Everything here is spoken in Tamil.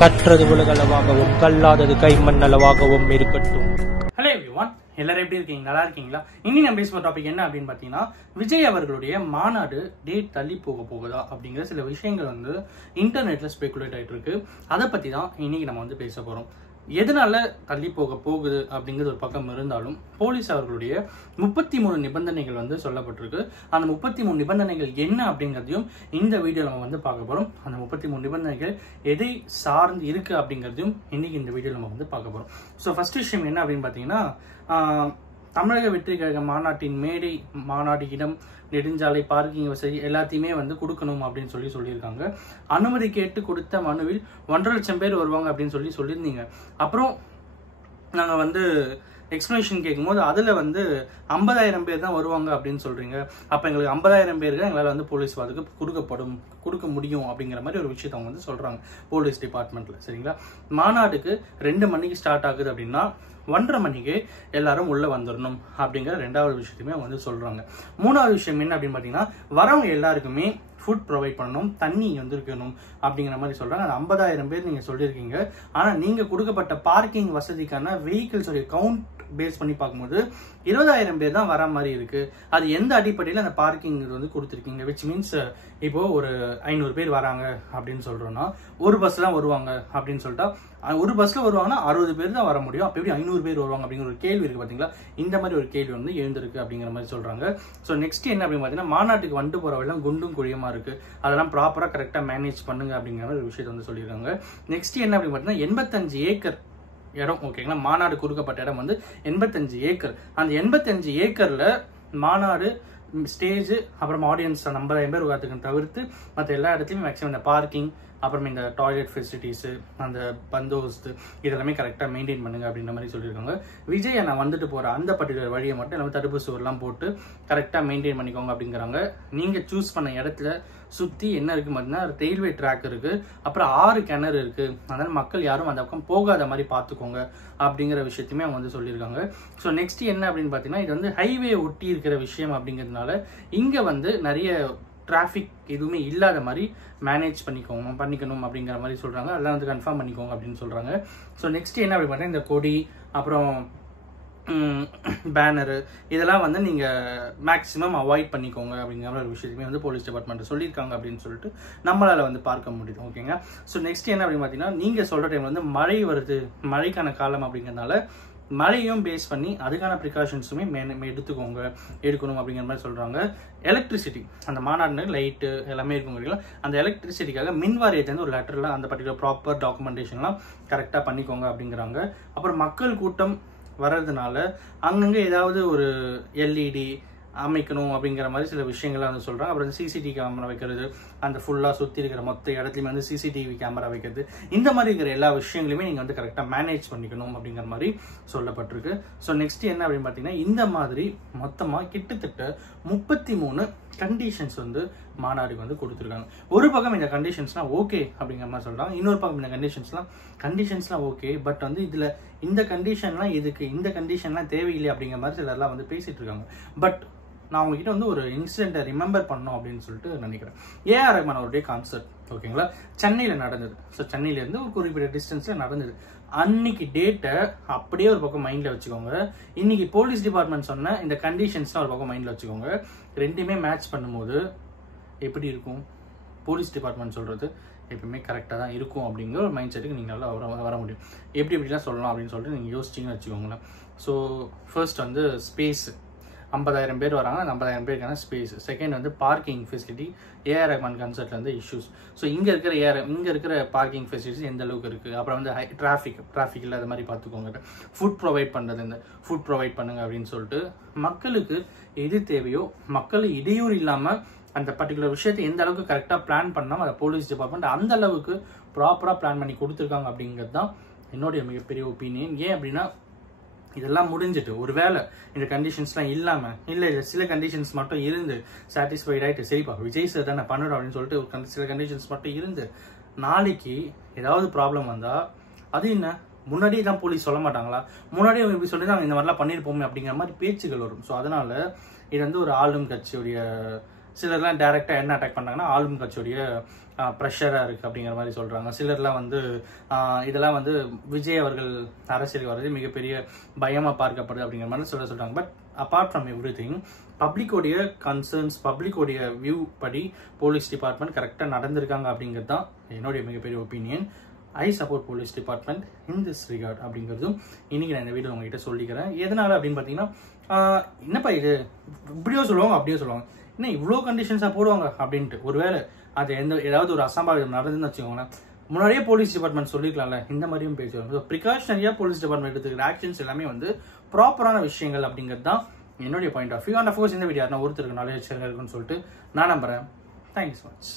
கற்றது உலகளவாகவும் கல்லாதது கைமண் அளவாகவும் இருக்கட்டும். ஹலோ எவ்ரிவன், எல்லாரும் எப்படி இருக்கீங்க? நல்லா இருக்கீங்களா? இன்னைக்கு நம்ம பேசுகிற டாபிக் என்ன அப்படின்னு பார்த்தீங்கன்னா, விஜய் அவர்களுடைய மாநாடு டேட் தள்ளி போகுதா அப்படிங்கிற சில விஷயங்கள் வந்து இன்டர்நெட்ல ஸ்பெகுலேட் ஆகிட்டு இருக்கு. அதை பற்றி தான் இன்னைக்கு நம்ம வந்து பேச போகிறோம். எதனால தள்ளி போகுது அப்படிங்கிறது ஒரு பக்கம் இருந்தாலும், போலீஸ் அவர்களுடைய 33 நிபந்தனைகள் வந்து சொல்லப்பட்டிருக்கு. அந்த 33 நிபந்தனைகள் என்ன அப்படிங்கிறதையும் இந்த வீடியோ நம்ம வந்து பார்க்க போறோம். அந்த 33 நிபந்தனைகள் எதை சார்ந்து இருக்கு அப்படிங்கிறதையும் இன்னைக்கு இந்த வீடியோ நம்ம வந்து பார்க்க போறோம். ஸோ ஃபர்ஸ்ட் விஷயம் என்ன அப்படின்னு பார்த்தீங்கன்னா, தமிழக வெற்றி கழக மாநாட்டின் மேடை, மாநாடு இடம், நெடுஞ்சாலை, பார்க்கிங் வசதி எல்லாத்தையுமே வந்து கொடுக்கணும் அப்படின்னு சொல்லியிருக்காங்க. அனுமதி கேட்டு கொடுத்த மனுவில் 1.5 லட்சம் பேர் வருவாங்க அப்படின்னு சொல்லியிருந்தீங்க. அப்புறம் நாங்கள் வந்து எக்ஸ்பிளனேஷன் கேட்கும்போது அதில் வந்து 50,000 பேர் தான் வருவாங்க அப்படின்னு சொல்றீங்க. அப்போ எங்களுக்கு 50,000 பேருக்கு எங்களால் வந்து போலீஸ் பாதுகாப்பு கொடுக்க முடியும் அப்படிங்கிற மாதிரி ஒரு விஷயத்த அவங்க வந்து சொல்றாங்க போலீஸ் டிபார்ட்மெண்ட்ல. சரிங்களா? மாநாடுக்கு 2 மணிக்கு ஸ்டார்ட் ஆகுது அப்படின்னா 1:30 மணிக்கு எல்லாரும் உள்ள வந்துடணும் அப்படிங்கிற 2வது விஷயத்தையுமே அவங்க வந்து சொல்றாங்க. 3வது விஷயம் என்ன அப்படின்னு பாத்தீங்கன்னா, வரவங்க எல்லாருக்குமே ஃபுட் ப்ரொவைட் பண்ணணும், தண்ணி வந்து இருக்கணும் அப்படிங்கிற மாதிரி சொல்றாங்க. அது 50,000 பேர் நீங்க சொல்லியிருக்கீங்க. ஆனா நீங்க கொடுக்கப்பட்ட பார்க்கிங் வசதிக்கான வெஹிக்கிள்ஸ் கவுண்ட் பேஸ் பண்ணி பார்க்கும்போது 20,000 பேர் தான் வர மாதிரி இருக்கு. அது எந்த அடிப்படையில் அந்த பார்க்கிங் வந்து கொடுத்துருக்கீங்க? விச் மீன்ஸ் இப்போ ஒரு 500 பேர் வராங்க அப்படின்னு சொல்றோம்னா ஒரு பஸ் தான் வருவாங்க அப்படின்னு சொல்லிட்டா, ஒரு பஸ்ல வருவாங்கன்னா 60 பேர் தான் வர முடியும். அப்ப எப்படி 500 பேர் வருவாங்க அப்படிங்கிற ஒரு கேள்வி இருக்கு பாத்தீங்களா? இந்த மாதிரி ஒரு கேள்வி வந்து எழுந்திருக்கு அப்படிங்கிற மாதிரி சொல்றாங்க. ஸோ நெக்ஸ்ட் என்ன அப்படின்னு பாத்தீங்கன்னா, மாநாட்டுக்கு வந்துட்டு போறவெல்லாம் குண்டும் குழியமா இருக்கு, அதெல்லாம் ப்ராப்பரா கரெக்டா மேனேஜ் பண்ணுங்க அப்படிங்கிற ஒரு விஷயத்தை வந்து சொல்லியிருக்காங்க. நெக்ஸ்ட் என்ன அப்படின்னு பாத்தீங்கன்னா, 85 ஏக்கர் இடம், ஓகேங்களா? மாநாடு கொடுக்கப்பட்ட இடம் வந்து 85 ஏக்கர். அந்த 85 ஏக்கர்ல மாநாடு, ஸ்டேஜ், அப்புறம் ஆடியன்ஸ் 50,000 பேர் உட்காந்துக்கு தவிர்த்து மற்ற எல்லா இடத்துலையும் மேக்ஸிமம் இந்த பார்க்கிங், அப்புறம் இந்த டாய்லெட் ஃபெசிலிட்டிஸ், அந்த பந்தோபஸ்து இதெல்லாமே கரெக்டாக மெயின்டைன் பண்ணுங்க அப்படின்ற மாதிரி சொல்லியிருக்காங்க. விஜய் நான் வந்துட்டு போற அந்த பர்டிகுலர் வழியை மட்டும் நம்ம தடுப்பு சுவர்லாம் போட்டு கரெக்டாக மெயின்டைன் பண்ணிக்கோங்க அப்படிங்கிறாங்க. நீங்க சூஸ் பண்ண இடத்துல சுற்றி என்ன இருக்கு பார்த்தீங்கன்னா, ரயில்வே ட்ராக் இருக்கு, அப்புறம் 6 கிணறு இருக்கு. அதனால மக்கள் யாரும் அந்த பக்கம் போகாத மாதிரி பார்த்துக்கோங்க அப்படிங்கிற விஷயத்தையுமே அவங்க வந்து சொல்லியிருக்காங்க. ஸோ நெக்ஸ்ட் என்ன அப்படின்னு பார்த்தீங்கன்னா, இது வந்து ஹைவே ஒட்டி இருக்கிற விஷயம் அப்படிங்கிறதுனால இங்க வந்து நிறைய டிராஃபிக் எதுவுமே இல்லாத மாதிரி மேனேஜ் பண்ணிக்கணும் அப்படிங்கிற மாதிரி சொல்றாங்க. அதெல்லாம் வந்து கன்ஃபார்ம் பண்ணிக்கோங்க அப்படின்னு சொல்றாங்க. ஸோ நெக்ஸ்ட் என்ன அப்படி பார்த்தீங்கன்னா, இந்த கொடி, அப்புறம் பேனரு இதெல்லாம் வந்து நீங்க மேக்சிமம் அவாய்ட் பண்ணிக்கோங்க அப்படிங்கிற ஒரு விஷயத்தையுமே வந்து போலீஸ் டிபார்ட்மெண்ட் சொல்லியிருக்காங்க அப்படின்னு சொல்லிட்டு நம்மளால வந்து பார்க்க முடியுது. ஓகேங்க. ஸோ நெக்ஸ்ட் என்ன அப்படின்னு பார்த்தீங்கன்னா, நீங்க சொல்ற டைம் வந்து மழை வருது, மழைக்கான காலம் அப்படிங்கிறதுனால மழையும் பேஸ் பண்ணி அதுக்கான ப்ரிகாஷன்ஸுமே எடுக்கணும் அப்படிங்கிற மாதிரி சொல்றாங்க. எலக்ட்ரிசிட்டி, அந்த மாநாடு லைட்டு எல்லாமே இருக்குங்க. அந்த எலக்ட்ரிசிட்டிக்காக மின் வாரியத்திலிருந்து ஒரு லெட்டர்ல அந்த பர்டிகுலர் ப்ராப்பர் டாக்குமெண்டேஷன்லாம் கரெக்டாக பண்ணிக்கோங்க அப்படிங்கிறாங்க. அப்புறம் மக்கள் கூட்டம் வர்றதுனால அங்கங்க ஏதாவது ஒரு எல்இடி அமைக்கணும் அப்படிங்கிற மாதிரி சில விஷயங்கள்லாம் வந்து சொல்றாங்க. அப்புறம் சிசிடிவி கேமரா வைக்கிறது, அந்த ஃபுல்லா சுத்தி இருக்கிற மொத்த இடத்துலையுமே வந்து சிசிடிவி கேமரா வைக்கிறது, இந்த மாதிரி இருக்கிற எல்லா விஷயங்களுமே நீங்க வந்து கரெக்டா மேனேஜ் பண்ணிக்கணும் அப்படிங்கிற மாதிரி சொல்லப்பட்டிருக்கு. ஸோ நெக்ஸ்ட் என்ன அப்படின்னு பாத்தீங்கன்னா, இந்த மாதிரி மொத்தமா கிட்டத்தட்ட 33 கண்டிஷன்ஸ் வந்து மாநாடுக்கு வந்து கொடுத்துருக்காங்க. ஒரு பக்கம் இந்த கண்டிஷன்ஸ்லாம் ஓகே அப்படிங்கிற மாதிரி சொல்றாங்க, இன்னொரு பக்கம் இந்த கண்டிஷன்ஸ்லாம் ஓகே, பட் வந்து இதுல இந்த கண்டிஷன்லாம் எதுக்கு, இந்த கண்டிஷன்லாம் தேவையில்லை அப்படிங்கிற மாதிரி சிலர்லாம் வந்து பேசிட்டு இருக்காங்க. பட் நான் உங்ககிட்ட வந்து ஒரு இன்சிடென்ட்டை ரிமெம்பர் பண்ணணும் அப்படின்னு சொல்லிட்டு நினைக்கிறேன். ஏஆர் ரஹ்மான் அவருடைய கான்சர்ட், ஓகேங்களா, சென்னையில நடந்தது. ஸோ சென்னையில இருந்து ஒரு குறிப்பிட்ட டிஸ்டன்ஸ்ல நடந்தது. அன்னைக்கு டேட்டை அப்படியே ஒரு பக்கம் மைண்ட்ல வச்சுக்கோங்க. இன்னைக்கு போலீஸ் டிபார்ட்மெண்ட் சொன்ன இந்த கண்டிஷன்ஸ்லாம் ஒரு பக்கம் மைண்ட்ல வச்சுக்கோங்க. ரெண்டுமே மேட்ச் பண்ணும்போது எப்படி இருக்கும்? போலீஸ் டிபார்ட்மெண்ட் சொல்றது எப்பவுமே கரெக்டாக தான் இருக்கும் அப்படிங்கிற ஒரு மைண்ட் செட்டுக்கு நீங்கள் நல்லா வர முடியும். எப்படிலாம் சொல்லலாம் அப்படின்னு சொல்லிட்டு நீங்கள் யோசிச்சிங்கன்னு வச்சுக்கோங்களேன். ஸோ ஃபர்ஸ்ட் வந்து ஸ்பேஸ், 50,000 பேர் வராங்க, அந்த 50,000 பேருக்கான ஸ்பேஸ். செகண்ட் வந்து பார்க்கிங் ஃபெசிலிட்டி, ஏஆர் ரஹ்மான் கான்சர்ட்ல வந்து இஷ்யூஸ். ஸோ இங்க இருக்கிற பார்க்கிங் ஃபெசிலிட்டிஸ் எந்த அளவுக்கு இருக்கு, அப்புறம் வந்து டிராஃபிக் இல்லாத மாதிரி பார்த்துக்கோங்க. ஃபுட் ப்ரொவைட் பண்றது, இந்த ஃபுட் ப்ரொவைட் பண்ணுங்க அப்படின்னு சொல்லிட்டு மக்களுக்கு எது தேவையோ, மக்கள் இடையூறு இல்லாம அந்த பர்டிகுலர் விஷயத்தை எந்த அளவுக்கு கரெக்டா பிளான் பண்ணாம அந்த போலீஸ் டிபார்ட்மெண்ட் அந்த அளவுக்கு ப்ராப்பரா பிளான் பண்ணி கொடுத்துருக்காங்க அப்படிங்கிறது தான் என்னுடைய மிகப்பெரிய ஒப்பீனியன். ஏன் அப்படின்னா, இதெல்லாம் முடிஞ்சிட்டு ஒருவேளை இந்த கண்டிஷன்ஸ்லாம் இல்லை சில கண்டிஷன்ஸ் மட்டும் இருந்து சாட்டிஸ்ஃபைட் ஆயிட்டு, சரிப்பா விஜய் சார் தானே பண்ணணும் அப்படின்னு சொல்லிட்டு சில கண்டிஷன்ஸ் மட்டும் இருந்து நாளைக்கு ஏதாவது ப்ராப்ளம் வந்தா அது என்ன முன்னாடியே தான் போலீஸ் சொல்ல மாட்டாங்களா? முன்னாடியே இப்படி சொல்லி இந்த மாதிரிலாம் பண்ணியிருப்போமே அப்படிங்கிற மாதிரி பேச்சுகள் வரும். ஸோ அதனால இது வந்து ஒரு ஆளும் கட்சியுடைய சிலர்லாம் டைரெக்டாக என்ன அட்டாக் பண்ணாங்கன்னா ஆளும் கட்சியுடைய ப்ரெஷராக இருக்குது அப்படிங்கிற மாதிரி சொல்கிறாங்க. சிலர்லாம் வந்து இதெல்லாம் வந்து விஜய் அவர்கள் அரசியலுக்கு வர்றது மிகப்பெரிய பயமாக பார்க்கப்படுது அப்படிங்கிற மாதிரி சொல்கிறாங்க. But apart from everything, பப்ளிக்கோடைய கன்சர்ன்ஸ், பப்ளிக்கோடைய வியூ படி போலீஸ் டிபார்ட்மெண்ட் கரெக்டாக நடந்திருக்காங்க அப்படிங்கிறது தான் என்னுடைய மிகப்பெரிய opinion. I support police department in this regard அப்படிங்கிறதும் இன்னைக்கு நான் இந்த வீடியோ உங்ககிட்ட சொல்லிக்கிறேன். எதனால அப்படின்னு பார்த்தீங்கன்னா, என்னப்பா இது இப்படியோ சொல்லுவாங்க அப்படியோ சொல்லுவாங்க, என்ன இவ்வளோ கண்டிஷன்ஸாக போடுவாங்க அப்படின்ட்டு. ஒருவேளை அது ஏதாவது ஒரு அசம்பாவிதம் நடந்துன்னு வச்சுக்கோங்களேன், முன்னாடியே போலீஸ் டிபார்ட்மெண்ட் சொல்லிக்கலாம்ல, இந்த மாதிரியும் பேசுவாங்க. ப்ரிகாஷனரியாக போலீஸ் டிபார்ட்மெண்ட் எடுத்துக்கிற ஆக்ஷன்ஸ் எல்லாமே வந்து ப்ராப்பரான விஷயங்கள் அப்படிங்கிறது தான் என்னுடைய point of view. And of course இந்த வீடியோ நான் ஒருத்தருக்கு நாலேஜ் இருக்குன்னு சொல்லிட்டு நான் நம்புறேன். Thanks much.